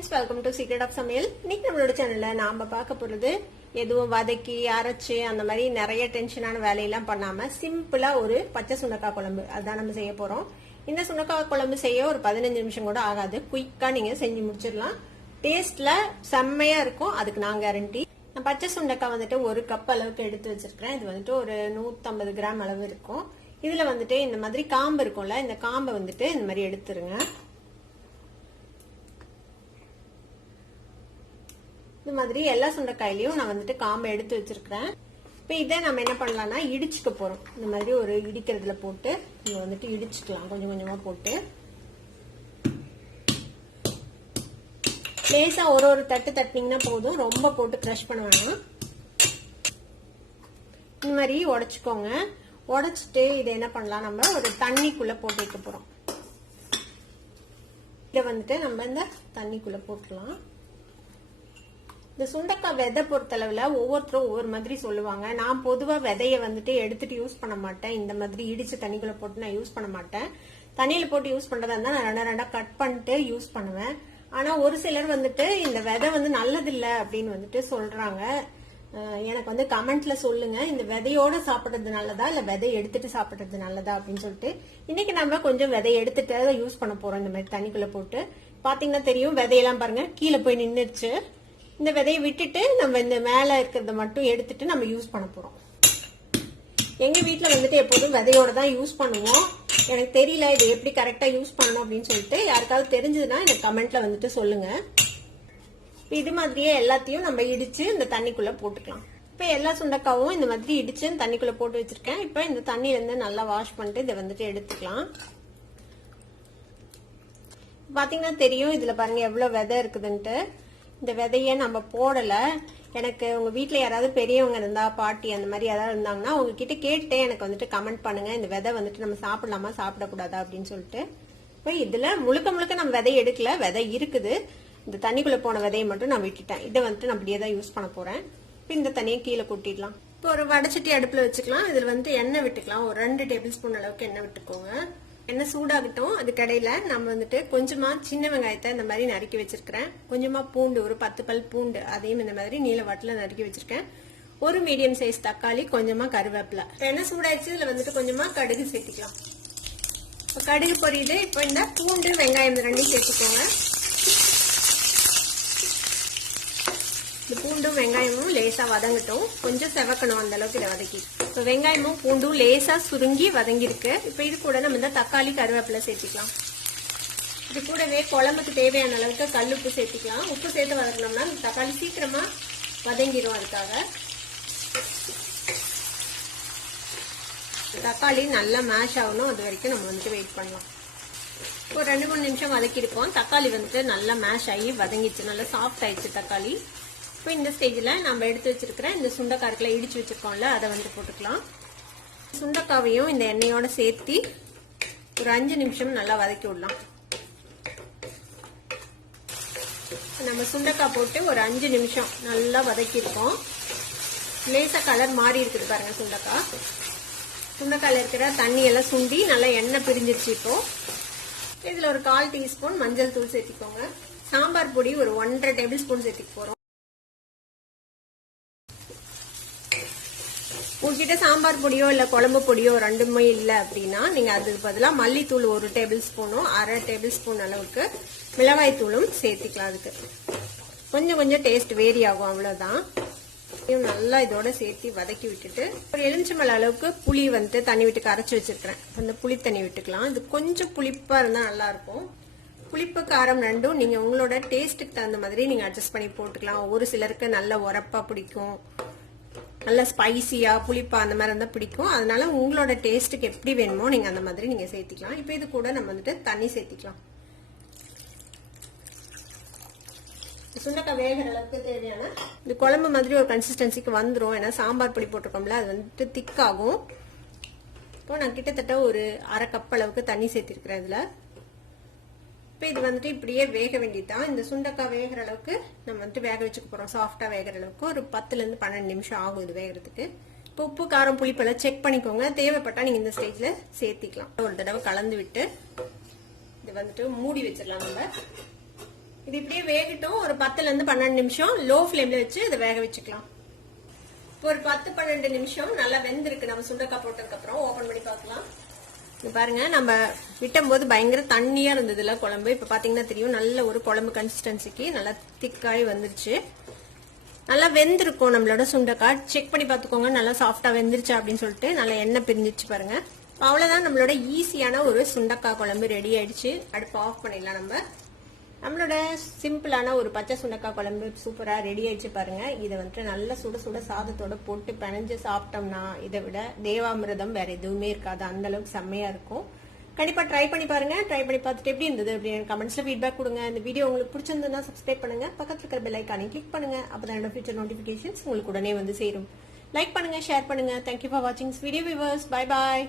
Friends welcome to secret of சமையல் இன்னைக்கு நம்மளோட சேனல்ல நாம பார்க்க போறது எதுவும் வதக்கி அரைச்சு அந்த மாதிரி நிறைய டென்ஷனான வேலையெல்லாம் பண்ணாம சிம்பிளா ஒரு பச்சை சுண்டக்காய் குழம்பு. அதுதான் நம்ம செய்ய போறோம். இந்த சுண்டக்காய் குழம்பு செய்ய ஒரு பதினஞ்சு நிமிஷம் கூட ஆகாது. குயிக்கா நீங்க செஞ்சு முடிச்சிடலாம். டேஸ்ட்ல செம்மையா இருக்கும். அதுக்கு நான் கேரண்டி நான் பச்சை சுண்டக்காய் வந்துட்டு ஒரு கப் அளவுக்கு எடுத்து வச்சிருக்கிறேன். இது வந்துட்டு ஒரு நூத்தம்பது கிராம் அளவு இருக்கும். இதுல வந்துட்டு இந்த மாதிரி காம்பு இருக்கும்ல இந்த காம்பை வந்துட்டு இந்த மாதிரி எடுத்துருங்க. இது மாதிரி எல்லா சுண்டைக்காயிலையும் நான் வந்துட்டு காம்பை எடுத்து வச்சிருக்கிறேன். இப்போ இதை நம்ம என்ன பண்ணலாம்னா இடிச்சுக்க போறோம். இந்த மாதிரி ஒரு இடிக்கிறதுல போட்டு இங்க வந்துட்டு இடிச்சுக்கலாம். கொஞ்சம் கொஞ்சமா போட்டு. லேசா ஒரு ஒரு தட்டு தட்டினீங்கன்னா போதும். ரொம்ப போட்டு க்ரஷ் பண்ண வேணாம். இந்த மாதிரி உடச்சிக்கோங்க. உடச்சிட்டு இதை என்ன பண்ணலாம்? நம்ம ஒரு தண்ணிக்குள்ள போட்டு வைக்க போறோம். இதை வந்துட்டு நம்ம இந்த தண்ணிக்குள்ள போட்டுக்கலாம் இந்த சுண்டக்காய் விதை பொறுத்தளவுல ஒவ்வொருத்தரும் ஒவ்வொரு மாதிரி சொல்லுவாங்க. நான் பொதுவா விதைய வந்துட்டு எடுத்துட்டு யூஸ் பண்ண மாட்டேன். இந்த மாதிரி இடிச்சு தண்ணிக்குள்ள போட்டு நான் யூஸ் பண்ண மாட்டேன். தண்ணியில் போட்டு யூஸ் பண்றதா இருந்தா நான் ரெண்டா ரெண்டா கட் பண்ணிட்டு யூஸ் பண்ணுவேன். ஆனா ஒரு சிலர் வந்துட்டு இந்த விதை வந்து நல்லதில்லை அப்படின்னு வந்துட்டு சொல்றாங்க. எனக்கு வந்து கமெண்ட்ல சொல்லுங்க. இந்த விதையோட சாப்பிடுறது நல்லதா? இல்ல விதை எடுத்துட்டு சாப்பிடுறது நல்லதா? அப்படின்னு சொல்லிட்டு இன்னைக்கு நம்ம கொஞ்சம் விதை எடுத்துட்டு யூஸ் பண்ண போறோம். இந்த மாதிரி தண்ணிக்குள்ள போட்டு. பாத்தீங்கன்னா தெரியும் விதையெல்லாம் பாருங்க. கீழே போய் நின்றுச்சு இந்த விதையை விட்டுட்டு நம்ம இந்த மேல இருக்கிறத மட்டும் எடுத்துட்டு நம்ம யூஸ் பண்ண போறோம். எங்க வீட்டில் வந்துட்டு எப்போதும் விதையோட தான் யூஸ் பண்ணுவோம். எனக்கு தெரியல இது எப்படி கரெக்டா யூஸ் பண்ணணும் அப்படின்னு சொல்லிட்டு யாருக்காவது தெரிஞ்சதுன்னா எனக்கு கமெண்ட்ல வந்துட்டு சொல்லுங்க. இது மாதிரியே எல்லாத்தையும் நம்ம இடிச்சு இந்த தண்ணிக்குள்ள போட்டுக்கலாம். இப்ப எல்லா சுண்டக்காவும் இந்த மாதிரி இடிச்சு இந்த தண்ணிக்குள்ள போட்டு வச்சிருக்கேன். இப்ப இந்த தண்ணியில இருந்து நல்லா வாஷ் பண்ணிட்டு இதை வந்துட்டு எடுத்துக்கலாம். பாத்தீங்கன்னா தெரியும் இதுல பாருங்க எவ்வளவு விதை இருக்குதுன்ட்டு. இந்த விதைய நம்ம போடல. எனக்கு உங்க வீட்டில் யாராவது பெரியவங்க இருந்தா பாட்டி அந்த மாதிரி யாராவது இருந்தாங்கன்னா உங்ககிட்ட கேட்டு எனக்கு வந்துட்டு கமெண்ட் பண்ணுங்க. இந்த விதை வந்துட்டு நம்ம சாப்பிடலாமா சாப்பிடக்கூடாதா அப்படின்னு சொல்லிட்டு. இப்போ இதுல முழுக்க முழுக்க நம்ம விதை எடுக்கல. விதை இருக்குது. இந்த தண்ணிக்குள்ள போன விதையை மட்டும் நான் விட்டுட்டேன். இதை வந்துட்டு நான் அப்படியே தான் யூஸ் பண்ண போறேன். இப்போ இந்த தண்ணியை கீழே கொட்டிடலாம். இப்போ ஒரு வடச்சட்டி அடுப்புல வச்சுக்கலாம். இதுல வந்து எண்ணெய் விட்டுக்கலாம். ஒரு ரெண்டு டேபிள் ஸ்பூன் அளவுக்கு எண்ணெய் விட்டுக்கோங்க. எண்ணெய் சூடாகட்டும் அது இடையில நம்ம வந்துட்டு கொஞ்சமா சின்ன வெங்காயத்தை இந்த மாதிரி நறுக்கி வச்சிருக்கிறேன். கொஞ்சமா பூண்டு ஒரு பத்து பல் பூண்டு அதையும் இந்த மாதிரி நீல வாட்டில் நறுக்கி வச்சிருக்கேன். ஒரு மீடியம் சைஸ் தக்காளி கொஞ்சமா கருவேப்பிலை. எண்ணெய் சூடாயிடுச்சு இதுல வந்துட்டு கொஞ்சமா கடுகு சேர்த்துக்கலாம். இப்போ கடுகு பொரியுது இப்போ இந்த பூண்டு வெங்காயம் ரெண்டையும் சேர்த்துக்கோங்க. பூண்டும் வெங்காயமும் லேசா வதங்கட்டும். கொஞ்சம் செவக்கணும் அந்த அளவுக்கு இதை வதக்கி. இப்போ வெங்காயமும் பூண்டும் லேசா சுருங்கி வதங்கியிருக்கு. இப்போ இது கூட நம்ம இந்த தக்காளி கருவேப்பிலை சேர்த்துக்கலாம். இது கூடவே குழம்புக்கு தேவையான அளவுக்கு கல் உப்பு சேர்த்துக்கலாம். உப்பு சேர்த்து வதக்கணும்னா இந்த தக்காளி சீக்கிரமா வதங்கிடும் அதுக்காக. தக்காளி நல்லா மேஷ் ஆகணும். அது வரைக்கும் நம்ம வந்துட்டு வெயிட் பண்ணலாம். ஒரு ரெண்டு மூணு நிமிஷம் வதக்கியிருப்போம். தக்காளி வந்துட்டு நல்லா மேஷ் ஆகி வதங்கிச்சு நல்லா சாஃப்ட் ஆயிடுச்சு தக்காளி. இப்போ இந்த ஸ்டேஜில் நம்ம எடுத்து வச்சிருக்கிற இந்த சுண்டக்காருக்குள்ள இடிச்சு வச்சிருக்கோம்ல அதை வந்து போட்டுக்கலாம். சுண்டக்காவையும் இந்த எண்ணெயோட சேர்த்து ஒரு அஞ்சு நிமிஷம் நல்லா வதக்கி விடலாம். நம்ம சுண்டக்காய் போட்டு ஒரு அஞ்சு நிமிஷம் நல்லா வதக்கியிருக்கோம். லேசாக கலர் மாறி இருக்குது பாருங்க சுண்டக்காய். சுண்டக்காயில் இருக்கிற தண்ணியெல்லாம் சுண்டி நல்லா எண்ணெய் பிரிஞ்சிருச்சு இப்போ. இதில் ஒரு கால் டீஸ்பூன் மஞ்சள் தூள் சேர்த்திக்கோங்க. சாம்பார் பொடி ஒரு ஒன்றரை டேபிள் ஸ்பூன் சேர்த்திக்க போகிறோம் உங்ககிட்ட சாம்பார் பொடியோ இல்ல குழம்பு பொடியோ ரெண்டுமே இல்லை அப்படின்னா நீங்க அதுக்கு பதிலாக மல்லித்தூள் ஒரு டேபிள் ஸ்பூனும் அரை டேபிள் ஸ்பூன் அளவுக்கு மிளகாய் தூளும் சேர்த்திக்கலாம் அதுக்கு. கொஞ்சம் கொஞ்சம் டேஸ்ட் வேரி ஆகும் அவ்வளவுதான். நல்லா இதோட சேர்த்து வதக்கி விட்டுட்டு ஒரு எலுமிச்சம்பழ அளவுக்கு புளி வந்துட்டு தண்ணி விட்டு கரைச்சி வச்சிருக்கிறேன். அந்த புளி தண்ணி விட்டுக்கலாம். இது கொஞ்சம் புளிப்பா இருந்தா நல்லா இருக்கும். புளிப்பு காரம் ரெண்டும் நீங்க உங்களோட டேஸ்ட்டுக்கு தகுந்த மாதிரி நீங்க அட்ஜஸ்ட் பண்ணி போட்டுக்கலாம். ஒரு சிலருக்கு நல்ல உரப்பா பிடிக்கும். நல்லா ஸ்பைசியாக புளிப்பா அந்த மாதிரி இருந்தால் பிடிக்கும். அதனால உங்களோட டேஸ்ட்டுக்கு எப்படி வேணுமோ நீங்கள் அந்த மாதிரி நீங்கள் சேர்த்திக்கலாம். இப்போ இது கூட நம்ம வந்துட்டு தண்ணி சேர்த்திக்கலாம். சுண்டக்காய் வேகிற அளவுக்கு தேவையான இந்த குழம்பு மாதிரி ஒரு கன்சிஸ்டன்சிக்கு வந்துடும் ஏன்னா சாம்பார் பொடி போட்டிருக்கோம்ல அது வந்துட்டு திக்காகும் இப்போ நான் கிட்டத்தட்ட ஒரு அரை கப் அளவுக்கு தண்ணி சேர்த்திருக்கிறேன் இதில். இப்போ இது வந்துட்டு இப்படியே வேக வேண்டியதுதான். இந்த சுண்டக்காய் வேகிற அளவுக்கு நம்ம வந்துட்டு வேக வச்சுக்க போகிறோம் சாஃப்டாக வேகிற அளவுக்கு ஒரு பத்துலேருந்து பன்னெண்டு நிமிஷம் ஆகும் இது வேகிறதுக்கு. இப்போ உப்பு காரம் புளிப்பெல்லாம் செக் பண்ணிக்கோங்க. தேவைப்பட்டால் நீங்கள் இந்த ஸ்டேஜில் சேர்த்திக்கலாம். ஒரு தடவை கலந்து விட்டு இது வந்துட்டு மூடி வச்சிடலாம் நம்ம. இது இப்படியே வேகட்டும். ஒரு பத்துலேருந்து பன்னெண்டு நிமிஷம் லோ ஃப்ளேமில் வச்சு இதை வேக வச்சுக்கலாம். இப்போ ஒரு பத்து பன்னெண்டு நிமிஷம் நல்லா வெந்திருக்கு. நம்ம சுண்டக்காய் போட்டதுக்கப்புறம் ஓப்பன் பண்ணி பார்க்கலாம். இது பாருங்க நம்ம விட்டும் போது பயங்கர தண்ணியா இருந்ததுல குழம்பு. இப்ப பாத்தீங்கன்னா தெரியும் நல்ல ஒரு குழம்பு கன்சிஸ்டன்சிக்கு நல்லா திக்காய் வந்துருச்சு. நல்லா வெந்திருக்கும் நம்மளோட சுண்டைக்காய். செக் பண்ணி பார்த்துக்கோங்க நல்லா சாஃப்டா வெந்துருச்சு அப்படின்னு சொல்லிட்டு நல்லா எண்ணெய் பிரிஞ்சிச்சு பாருங்க. அவ்வளவுதான் நம்மளோட ஈஸியான ஒரு சுண்டக்காய் குழம்பு ரெடி ஆயிடுச்சு. அடுப்பு ஆஃப் பண்ணிடலாம் நம்ம. நம்மளோட சிம்பிளான ஒரு பச்சை சுண்டக்காய் குழம்பு சூப்பரா ரெடி ஆயிடுச்சு பாருங்க. இதை வந்துட்டு நல்ல சுட சுட சாதத்தோட போட்டு பிணைஞ்சு சாப்பிட்டோம்னா இதை விட தேவாமிரதம் வேற எதுவுமே இருக்காது. அந்த அளவுக்கு செம்மையா இருக்கும். கண்டிப்பா ட்ரை பண்ணி பாருங்க. ட்ரை பண்ணி பார்த்துட்டு எப்படி இருந்தது அப்படின்னு கமெண்ட்ஸ்ல ஃபீட்பேக் கொடுங்க. இந்த வீடியோ உங்களுக்கு பிடிச்சிருந்ததுன்னா சப்ஸ்கிரைப் பண்ணுங்க. பக்கத்துல இருக்கிற பெல் ஐக்கானை கிளிக் பண்ணுங்க. அப்பதான் என்னோட ஃபியூச்சர் நோட்டிபிகேஷன்ஸ் உங்களுக்கு உடனே வந்து சேரும். லைக் பண்ணுங்க ஷேர் பண்ணுங்க. தேங்க்யூ ஃபார் வாட்சிங் வீடியோ வியூவர்ஸ் பை பாய்